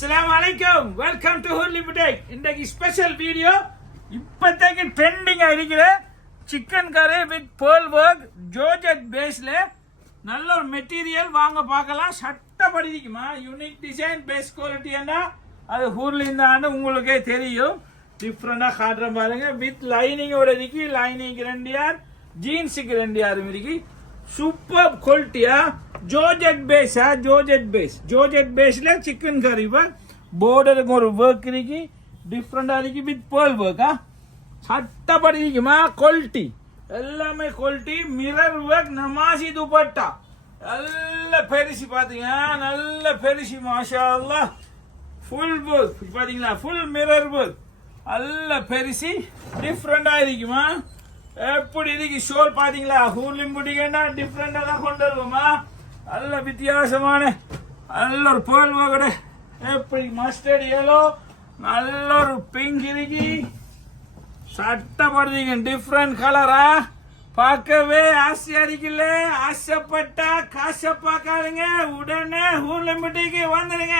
அஸ்லாம் அலைக்கும் welcome to ஹூர் புடேக் இன்றைக்கு ஸ்பெஷல் வீடியோ இப்போதைக்கு ட்ரெண்டிங்காக இருக்கிற சிக்கன் கறி வித் பேர்ல் ஒர்க் ஜோஜட் பேஸில் நல்ல ஒரு மெட்டீரியல் வாங்க பார்க்கலாம். சட்டப்படி இருக்குமா யூனிக் டிசைன் பேஸ் குவாலிட்டின்னா அது ஹூர்லின் இருந்தான்னு உங்களுக்கே தெரியும். டிஃப்ரெண்டாக காட்டுறேன் பாருங்க. வித் லைனிங்கோட இருக்கு. லைனிங் ரெண்டு யார்? ஜீன்ஸுக்கு ரெண்டு யாரும் இருக்கு. சூப்பர் குவாலிட்டியாக ஜோஜெட் பேஸா ஜோஜெட் பேஸ் ஜோஜெட் பேஸில் சிக்கன் கறி போர்டருக்கு ஒரு ஒர்க் இருக்கு டிஃப்ரெண்டாக இருக்கு வித் பேர்ல் ஒர்க்கா சட்டப்படி இருக்குமா குவாலிட்டி எல்லாமே குவாலிட்டி மிரர் ஒர்க் நமாசி துப்பட்டா நல்ல பெருசு பார்த்தீங்க நல்ல பெருசு மாஷா ஃபுல் ஒர்க் பார்த்தீங்களா ஃபுல் மிரர் ஒர்க் நல்ல பெருசு டிஃப்ரெண்டாக இருக்குமா எப்படி இருக்கு ஷோல் பார்த்தீங்களா ஹூர்லிம் புட்டிங்கன்னா டிஃப்ரெண்டாக தான் கொண்டு வருவோமா நல்ல வித்தியாசமான நல்ல ஒரு புகழ் ஒர்க்கோட எப்படி மஸ்டர்ட் ஏலோ நல்ல ஒரு பிங்க் இருக்கு சட்டப்படுறீங்க டிஃப்ரெண்ட் கலரா பார்க்கவே ஆசையா இருக்குல்ல? ஆசைப்பட்டா காசை பார்க்காதுங்க. உடனே ஹூர்லிம்பட்டிக்கு வந்துடுங்க